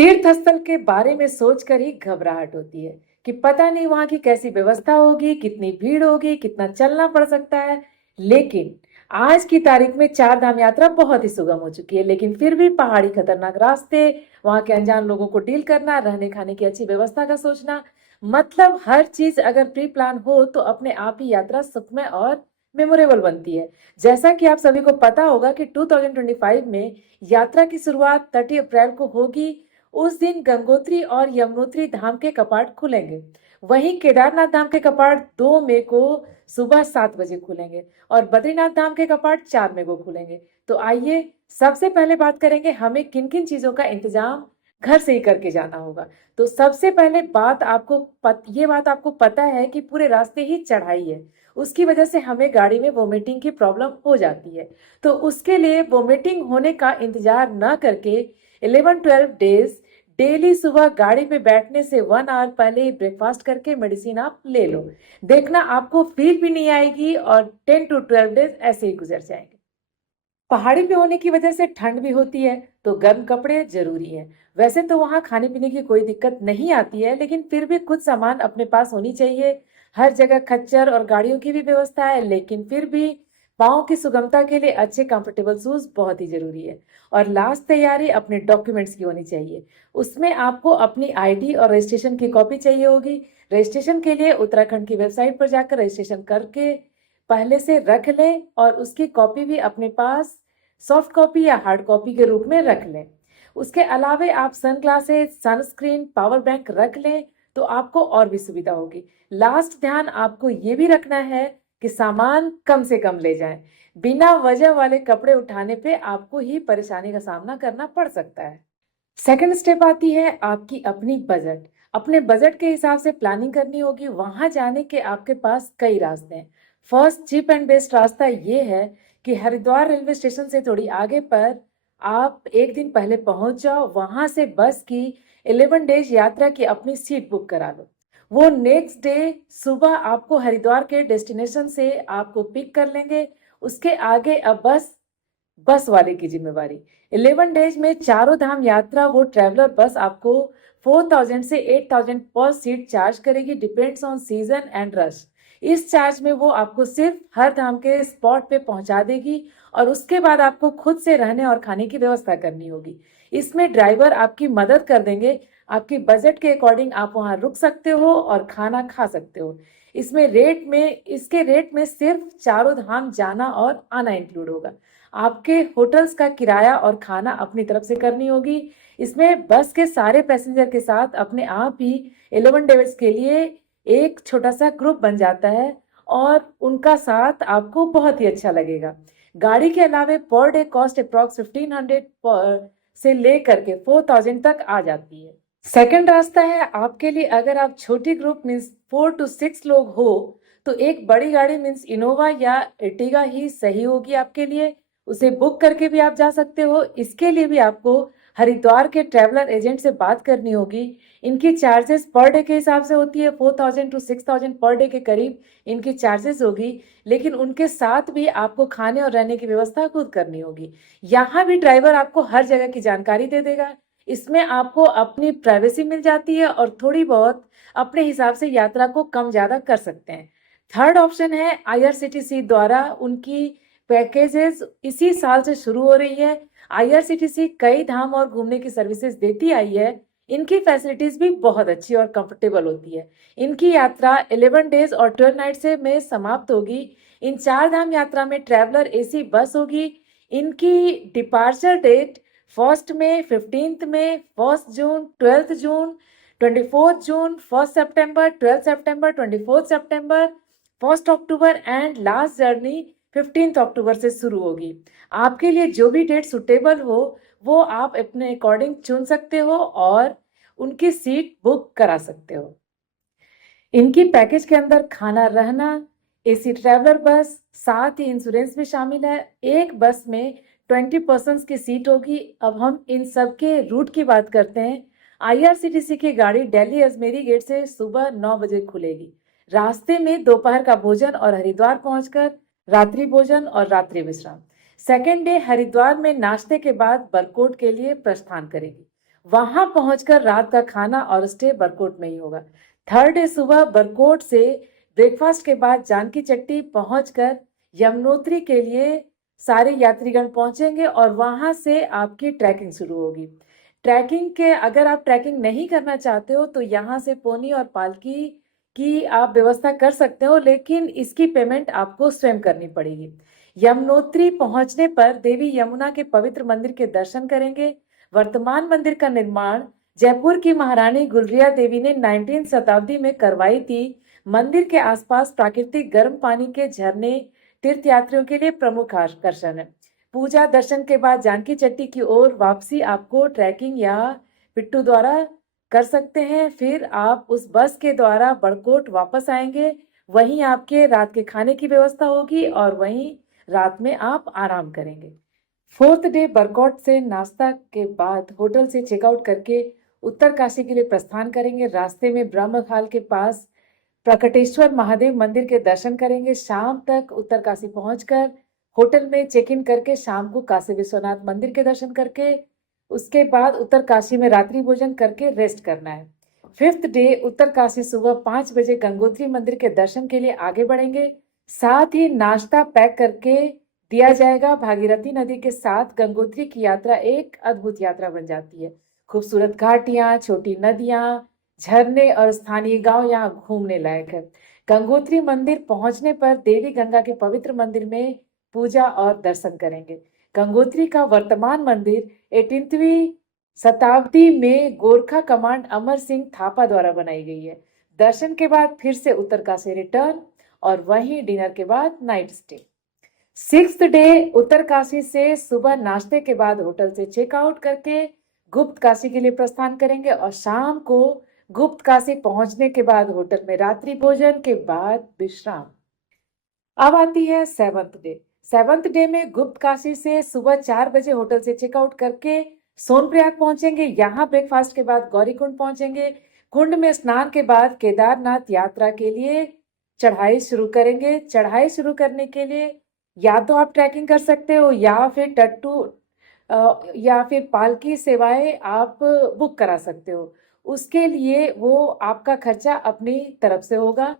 तीर्थ स्थल के बारे में सोचकर ही घबराहट होती है कि पता नहीं वहां की कैसी व्यवस्था होगी, कितनी भीड़ होगी, कितना चलना पड़ सकता है। लेकिन आज की तारीख में चार धाम यात्रा बहुत ही सुगम हो चुकी है, लेकिन फिर भी पहाड़ी खतरनाक रास्ते, वहां के अनजान लोगों को डील करना, रहने खाने की अच्छी व्यवस्था का सोचना, मतलब हर चीज अगर प्री प्लान हो तो अपने आप ही यात्रा सुखमय और मेमोरेबल बनती है। जैसा कि आप सभी को पता होगा कि 2025 में यात्रा की शुरुआत 30 अप्रैल को होगी। उस दिन गंगोत्री और यमुनोत्री धाम के कपाट खुलेंगे। वहीं केदारनाथ धाम के कपाट 2 मई को सुबह 7 बजे खुलेंगे और बद्रीनाथ धाम के कपाट 4 मई को खुलेंगे। तो आइए सबसे पहले बात करेंगे हमें किन किन चीजों का इंतजाम घर से ही करके जाना होगा। तो सबसे पहले ये बात आपको पता है कि पूरे रास्ते ही चढ़ाई है। उसकी वजह से हमें गाड़ी में वोमिटिंग की प्रॉब्लम हो जाती है। तो उसके लिए वोमिटिंग होने का इंतजार न करके 11-12 डेज डेली सुबह गाड़ी पे बैठने से 1 आवर पहले ही ब्रेकफास्ट करके मेडिसिन आप ले लो। देखना आपको फील भी नहीं आएगी और 10-12 डेज ऐसे ही गुजर जाएंगे। पहाड़ी पे होने की वजह से ठंड भी होती है, तो गर्म कपड़े जरूरी है। वैसे तो वहाँ खाने पीने की कोई दिक्कत नहीं आती है, लेकिन फिर भी कुछ सामान अपने पास होनी चाहिए। हर जगह खच्चर और गाड़ियों की भी व्यवस्था है, लेकिन फिर भी पाँव की सुगमता के लिए अच्छे कंफर्टेबल शूज बहुत ही जरूरी है। और लास्ट तैयारी अपने डॉक्यूमेंट्स की होनी चाहिए। उसमें आपको अपनी आईडी और रजिस्ट्रेशन की कॉपी चाहिए होगी। रजिस्ट्रेशन के लिए उत्तराखंड की वेबसाइट पर जाकर रजिस्ट्रेशन करके पहले से रख लें और उसकी कॉपी भी अपने पास सॉफ्ट कॉपी या हार्ड कॉपी के रूप में रख लें। उसके अलावे आप सनग्लासेस, सनस्क्रीन, पावर बैंक रख लें तो आपको और भी सुविधा होगी। लास्ट ध्यान आपको ये भी रखना है कि सामान कम से कम ले जाएं। बिना वजह वाले कपड़े उठाने पे आपको ही परेशानी का सामना करना पड़ सकता है। सेकंड स्टेप आती है आपकी अपनी बजट। अपने बजट के हिसाब से प्लानिंग करनी होगी। वहां जाने के आपके पास कई रास्ते हैं। फर्स्ट चीप एंड बेस्ट रास्ता ये है कि हरिद्वार रेलवे स्टेशन से थोड़ी आगे पर आप एक दिन पहले पहुंच जाओ। वहां से बस की 11 डेज यात्रा की अपनी सीट बुक करा लो। वो नेक्स्ट डे सुबह आपको हरिद्वार के डेस्टिनेशन से आपको पिक कर लेंगे। उसके आगे अब बस वाले की जिम्मेवारी। 11 डेज में चारों धाम यात्रा वो ट्रेवलर बस आपको 4,000 से 8,000 पर सीट चार्ज करेगी, depends on season and rush. इस चार्ज में वो आपको सिर्फ हर धाम के स्पॉट पे पहुंचा देगी और उसके बाद आपको खुद से रहने और खाने की व्यवस्था करनी होगी। इसमें ड्राइवर आपकी मदद कर देंगे। आपके बजट के अकॉर्डिंग आप वहां रुक सकते हो और खाना खा सकते हो। इसके रेट में सिर्फ चारों धाम जाना और आना इंक्लूड होगा। आपके होटल्स का किराया और खाना अपनी तरफ से करनी होगी। इसमें बस के सारे पैसेंजर के साथ अपने आप ही 11 डेज के लिए एक छोटा सा ग्रुप बन जाता है और उनका साथ आपको बहुत ही अच्छा लगेगा। गाड़ी के अलावे पर डे कॉस्ट अप्रॉक्स 1500 से लेकर के 4000 तक आ जाती है। सेकंड रास्ता है आपके लिए, अगर आप छोटी ग्रुप मीन्स 4 to 6 लोग हो तो एक बड़ी गाड़ी मीन्स इनोवा या एर्टिगा ही सही होगी आपके लिए। उसे बुक करके भी आप जा सकते हो। इसके लिए भी आपको हरिद्वार के ट्रैवलर एजेंट से बात करनी होगी। इनकी चार्जेस पर डे के हिसाब से होती है, 4,000 to 6,000 पर डे के करीब इनकी चार्जेस होगी। लेकिन उनके साथ भी आपको खाने और रहने की व्यवस्था खुद करनी होगी। यहाँ भी ड्राइवर आपको हर जगह की जानकारी दे देगा। इसमें आपको अपनी प्राइवेसी मिल जाती है और थोड़ी बहुत अपने हिसाब से यात्रा को कम ज्यादा कर सकते हैं। थर्ड ऑप्शन है आईआरसीटीसी द्वारा, उनकी पैकेजेस इसी साल से शुरू हो रही है। आईआरसीटीसी कई धाम और घूमने की सर्विसेज देती आई है। इनकी फैसिलिटीज भी बहुत अच्छी और कंफर्टेबल होती है। इनकी यात्रा 11 डेज और 12 नाइट से में समाप्त होगी। इन चार धाम यात्रा में ट्रैवलर एसी बस होगी। इनकी डिपार्चर डेट 1 मई, 15 मई, 1 जून, 12 जून, 24 जून, 1 सितंबर, 12 सितंबर, 24 सितंबर, 1 अक्टूबर एंड लास्ट जर्नी 15 अक्टूबर से शुरू होगी। आपके लिए जो भी डेट सुटेबल हो वो आप अपने अकॉर्डिंग चुन सकते हो और उनकी सीट बुक करा सकते हो। इनकी पैकेज के अंदर खाना, रहना, एसी ट्रैवलर बस, साथ ही इंश्योरेंस भी शामिल है। एक बस में 20 पर्सन की सीट होगी। अब हम इन सब के रूट की बात करते हैं। आईआरसीटीसी की गाड़ी दिल्ली अजमेरी गेट से सुबह 9 बजे खुलेगी। रास्ते में दोपहर का भोजन और हरिद्वार पहुंचकर रात्रि भोजन और रात्रि विश्राम। सेकेंड डे हरिद्वार में नाश्ते के बाद बरकोट के लिए प्रस्थान करेगी। वहां पहुंचकर रात का खाना और स्टे बरकोट में ही होगा। थर्ड डे सुबह बरकोट से ब्रेकफास्ट के बाद जानकी चट्टी पहुंचकर यमुनोत्री के लिए सारे यात्रीगण पहुंचेंगे और वहां से आपकी ट्रैकिंग शुरू होगी। ट्रैकिंग के अगर आप ट्रैकिंग नहीं करना चाहते हो तो यहाँ से पोनी और पालकी की आप व्यवस्था कर सकते हो, लेकिन इसकी पेमेंट आपको स्वयं करनी पड़ेगी। यमुनोत्री पहुंचने पर देवी यमुना के पवित्र मंदिर के दर्शन करेंगे। वर्तमान मंदिर का निर्माण जयपुर की महारानी गुलरिया देवी ने 19वीं शताब्दी में करवाई थी। मंदिर के आसपास प्राकृतिक गर्म पानी के झरने तीर्थ यात्रियों के लिए प्रमुख आकर्षण है। पूजा दर्शन के बाद जानकी चट्टी की ओर वापसी आपको ट्रैकिंग या पिट्टू द्वारा कर सकते हैं। फिर आप उस बस के द्वारा बड़कोट वापस आएंगे। वहीं आपके रात के खाने की व्यवस्था होगी और वहीं रात में आप आराम करेंगे। फोर्थ डे बरकोट से नाश्ता के बाद होटल से चेकआउट करके उत्तर काशी के लिए प्रस्थान करेंगे। रास्ते में ब्रह्मखाल के पास प्रकटेश्वर महादेव मंदिर के दर्शन करेंगे। शाम तक उत्तर काशी पहुंचकर होटल में चेक इन करके शाम को काशी विश्वनाथ मंदिर के दर्शन करके उसके बाद उत्तर काशी में रात्रि भोजन करके रेस्ट करना है। फिफ्थ डे उत्तर काशी सुबह 5 बजे गंगोत्री मंदिर के दर्शन के लिए आगे बढ़ेंगे। साथ ही नाश्ता पैक करके दिया जाएगा। भागीरथी नदी के साथ गंगोत्री की यात्रा एक अद्भुत यात्रा बन जाती है। खूबसूरत घाटियां, छोटी नदियां, झरने और स्थानीय गांव यहाँ घूमने लायक है। गंगोत्री मंदिर पहुंचने पर देवी गंगा के पवित्र मंदिर में पूजा और दर्शन करेंगे। गंगोत्री का वर्तमान मंदिर 18वीं शताब्दी में गोरखा कमांड अमर सिंह थापा द्वारा बनाई गई है। दर्शन के बाद फिर से उत्तरकाशी रिटर्न और वहीं डिनर के बाद night stay. Sixth day Uttarkashi से सुबह नाश्ते के बाद होटल से चेकआउट करके गुप्त काशी के लिए प्रस्थान करेंगे और शाम को गुप्त काशी पहुंचने के बाद होटल में रात्रि भोजन के बाद विश्राम। अब आती है सेवंथ डे। सेवंथ डे में गुप्त काशी से सुबह 4 बजे होटल से चेकआउट करके सोनप्रयाग पहुंचेंगे। यहाँ ब्रेकफास्ट के बाद गौरीकुंड पहुंचेंगे। कुंड में स्नान के बाद केदारनाथ यात्रा के लिए चढ़ाई शुरू करेंगे। चढ़ाई शुरू करने के लिए या तो आप ट्रैकिंग कर सकते हो या फिर टट्टू या फिर पालकी सेवाएं आप बुक करा सकते हो। उसके लिए वो आपका खर्चा अपनी तरफ से होगा।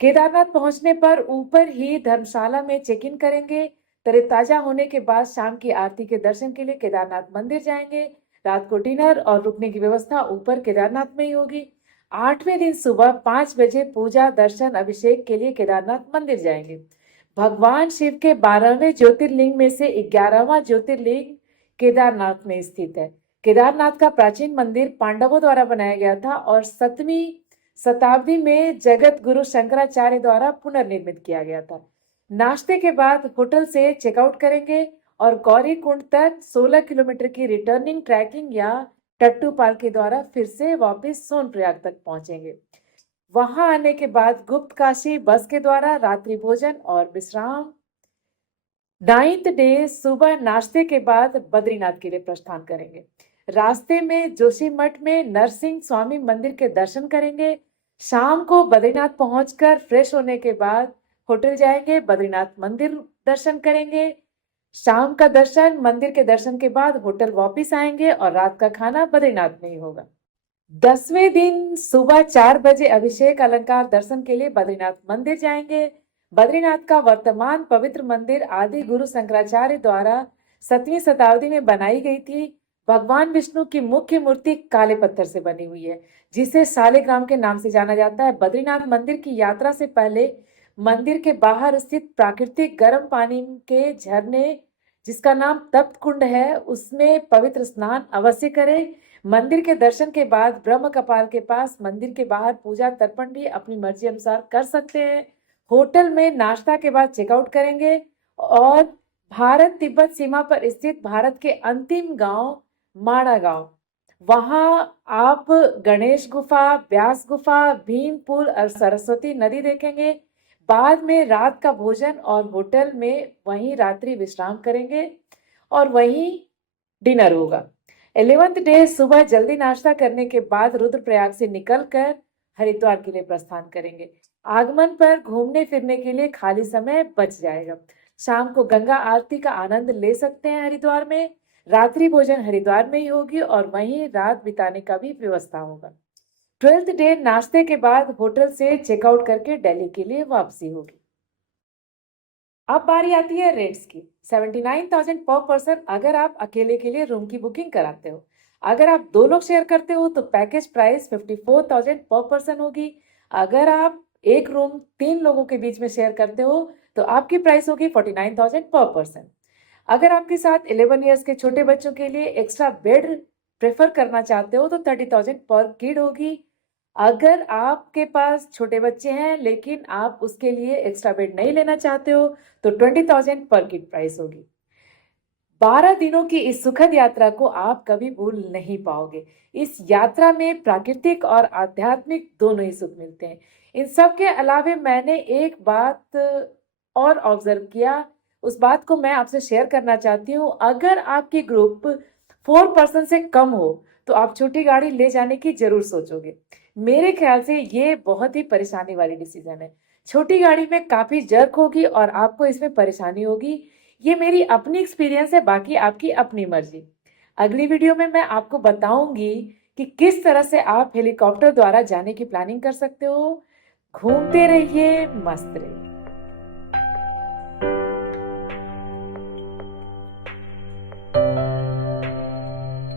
केदारनाथ पहुंचने पर ऊपर ही धर्मशाला में चेक इन करेंगे। तरोताजा होने के बाद शाम की आरती के दर्शन के लिए केदारनाथ मंदिर जाएंगे। रात को डिनर और रुकने की व्यवस्था ऊपर केदारनाथ में ही होगी। 8वें दिन सुबह 5 बजे पूजा दर्शन अभिषेक के लिए केदारनाथ मंदिर जाएंगे। भगवान शिव के 12वें ज्योतिर्लिंग में से 11वां ज्योतिर्लिंग केदारनाथ में स्थित है। केदारनाथ का प्राचीन मंदिर पांडवों द्वारा बनाया गया था और 7वीं शताब्दी में जगत गुरु शंकराचार्य द्वारा पुनर्निर्मित किया गया था। नाश्ते के बाद होटल से चेकआउट करेंगे और गौरी कुंड तक 16 किलोमीटर की रिटर्निंग ट्रैकिंग या टट्टू पाल के द्वारा फिर से वापस सोनप्रयाग तक पहुंचेंगे। वहां आने के बाद गुप्त काशी बस के द्वारा रात्रि भोजन और विश्राम। 9th डे सुबह नाश्ते के बाद बद्रीनाथ के लिए प्रस्थान करेंगे। रास्ते में जोशीमठ में नरसिंह स्वामी मंदिर के दर्शन करेंगे। शाम को बद्रीनाथ पहुंचकर फ्रेश होने के बाद होटल जाएंगे। बद्रीनाथ मंदिर दर्शन करेंगे। शाम का दर्शन मंदिर के दर्शन के बाद होटल वापस आएंगे और रात का खाना बद्रीनाथ में ही होगा। 10वें दिन सुबह 4 बजे अभिषेक अलंकार दर्शन के लिए बद्रीनाथ मंदिर जाएंगे। बद्रीनाथ का वर्तमान पवित्र मंदिर आदि गुरु शंकराचार्य द्वारा 7वीं शताब्दी में बनाई गई थी। भगवान विष्णु की मुख्य मूर्ति काले पत्थर से बनी हुई है, जिसे सालिग्राम के नाम से जाना जाता है। बद्रीनाथ मंदिर की यात्रा से पहले मंदिर के बाहर स्थित प्राकृतिक गर्म पानी के झरने, जिसका नाम तप्त कुंड है, उसमें पवित्र स्नान अवश्य करें। मंदिर के दर्शन के बाद ब्रह्म कपाल के पास मंदिर के बाहर पूजा तर्पण भी अपनी मर्जी अनुसार कर सकते हैं। होटल में नाश्ता के बाद चेकआउट करेंगे और भारत तिब्बत सीमा पर स्थित भारत के अंतिम गांव माड़ा गांव, वहां आप गणेश गुफा, व्यास गुफा, भीम पुल और सरस्वती नदी देखेंगे। बाद में रात का भोजन और होटल में वहीं रात्रि विश्राम करेंगे और वहीं डिनर होगा। 11th डे सुबह जल्दी नाश्ता करने के बाद रुद्रप्रयाग से निकलकर हरिद्वार के लिए प्रस्थान करेंगे। आगमन पर घूमने फिरने के लिए खाली समय बच जाएगा। शाम को गंगा आरती का आनंद ले सकते हैं हरिद्वार में। रात्रि भोजन हरिद्वार में ही होगी और वहीं रात बिताने का भी व्यवस्था होगा। 12th डे नाश्ते के बाद होटल से चेकआउट करके दिल्ली के लिए वापसी होगी। अब बारी आती है रेट्स की। 79,000 पर पर्सन अगर आप अकेले के लिए रूम की बुकिंग कराते हो। अगर आप 2 लोग शेयर करते हो तो पैकेज प्राइस 54,000 पर पर्सन होगी। अगर आप एक रूम 3 लोगों के बीच में शेयर करते हो तो आपकी प्राइस होगी 49,000 पर पर्सन। अगर आपके साथ 11 ईयर्स के छोटे बच्चों के लिए एक्स्ट्रा बेड प्रेफर करना चाहते हो तो 30,000 पर किड होगी। अगर आपके पास छोटे बच्चे हैं लेकिन आप उसके लिए एक्स्ट्रा बेड नहीं लेना चाहते हो तो 20,000 पर किड प्राइस होगी। 12 दिनों की इस सुखद यात्रा को आप कभी भूल नहीं पाओगे। इस यात्रा में प्राकृतिक और आध्यात्मिक दोनों ही सुख मिलते हैं। इन सब के अलावे मैंने एक बात और ऑब्जर्व किया, उस बात को मैं आपसे शेयर करना चाहती हूँ। अगर आपकी ग्रुप 4 पर्सन से कम हो तो आप छोटी गाड़ी ले जाने की जरूर सोचोगे। मेरे ख्याल से ये बहुत ही परेशानी वाली डिसीजन है। छोटी गाड़ी में काफी जर्क होगी और आपको इसमें परेशानी होगी। ये मेरी अपनी एक्सपीरियंस है, बाकी आपकी अपनी मर्जी। अगली वीडियो में मैं आपको बताऊंगी कि किस तरह से आप हेलीकॉप्टर द्वारा जाने की प्लानिंग कर सकते हो। घूमते रहिए, मस्त रहिए।